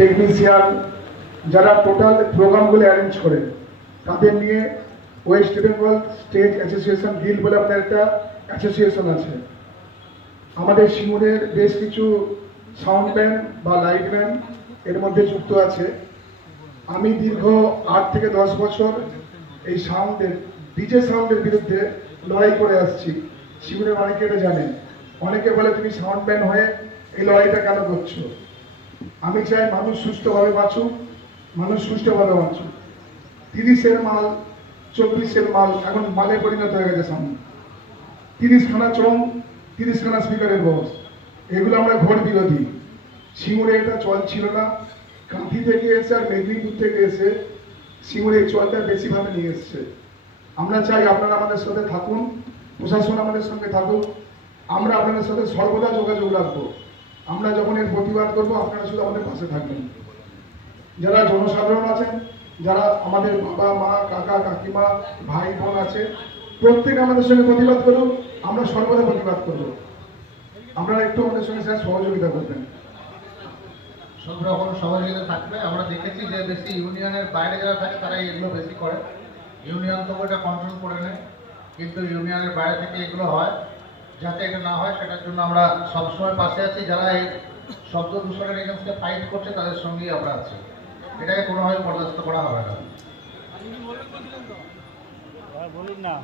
Technician, যারা total প্রোগ্রামগুলো arrange করে, তাদের নিয়ে West Bengal state association guild বলে আপনার একটা অ্যাসোসিয়েশন আছে। আমাদের সিঙ্গুরের বেশ কিছু সাউন্ড ব্যান্ড বা লাইট ব্যান্ড এর মধ্যে যুক্ত আছে। আমি দীর্ঘ 8 থেকে 10 বছর এই ডিজে সাউন্ডের বিরুদ্ধে লড়াই করে আসছি। সিঙ্গুরের অনেকে এটা জানেন। অনেকে বলে তুমি সাউন্ড ব্যান্ড হয়ে এই লড়াইটা কেন করছো? আমি চাই মানুষ সুস্থভাবে বাঁচুক, মানুষ সুস্থভাবে বাঁচুক। 30-এর মাল 24-এর মাল এখন মালে পরিণত হয়ে গেছে সামনে। 30খানা চোং, 30খানা স্পিকারের বক্স, এগুলো আমরা ঘোর বিরোধী। সিঙ্গুরে এটা চল ছিল না। কাঁথি থেকে এসে আর মেদিনীপুর থেকে এসে সিঙ্গুরে এই চলটা বেশিভাবে নিয়ে এসছে। আমরা চাই আপনারা আমাদের সাথে থাকুন, প্রশাসন আমাদের সঙ্গে থাকুক, আমরা আপনাদের সাথে সর্বদা যোগাযোগ রাখবো। আমরা যখন এর প্রতিবাদ করবো আপনারা শুধু আমাদের পাশে থাকবেন। যারা জনসাধারণ আছেন, যারা আমাদের বাবা মা কাকা কাকিমা ভাই বোন আছে, প্রত্যেকে আমাদের সঙ্গে প্রতিবাদ করুন, আমরা সর্বদা প্রতিবাদ করবো। আপনারা একটু আমাদের সঙ্গে স্যার সহযোগিতা করবেন। সব রকম সহযোগিতা থাকবে। আমরা দেখেছি যে বেশি ইউনিয়নের বাইরে যারা থাকে তারাই এগুলো বেশি করে। ইউনিয়ন তো এটা কন্ট্রোল করে নেয়, কিন্তু ইউনিয়নের বাইরে থেকে এগুলো হয়। যাতে এটা না হয় সেটার জন্য আমরা সবসময় পাশে আছি। যারা এই শব্দ দূষণের এগেন্স্টে ফাইট করছে তাদের সঙ্গেই আমরা আছি। এটাকে কোনোভাবে বরদাস্ত করা হবে না। বলুন না।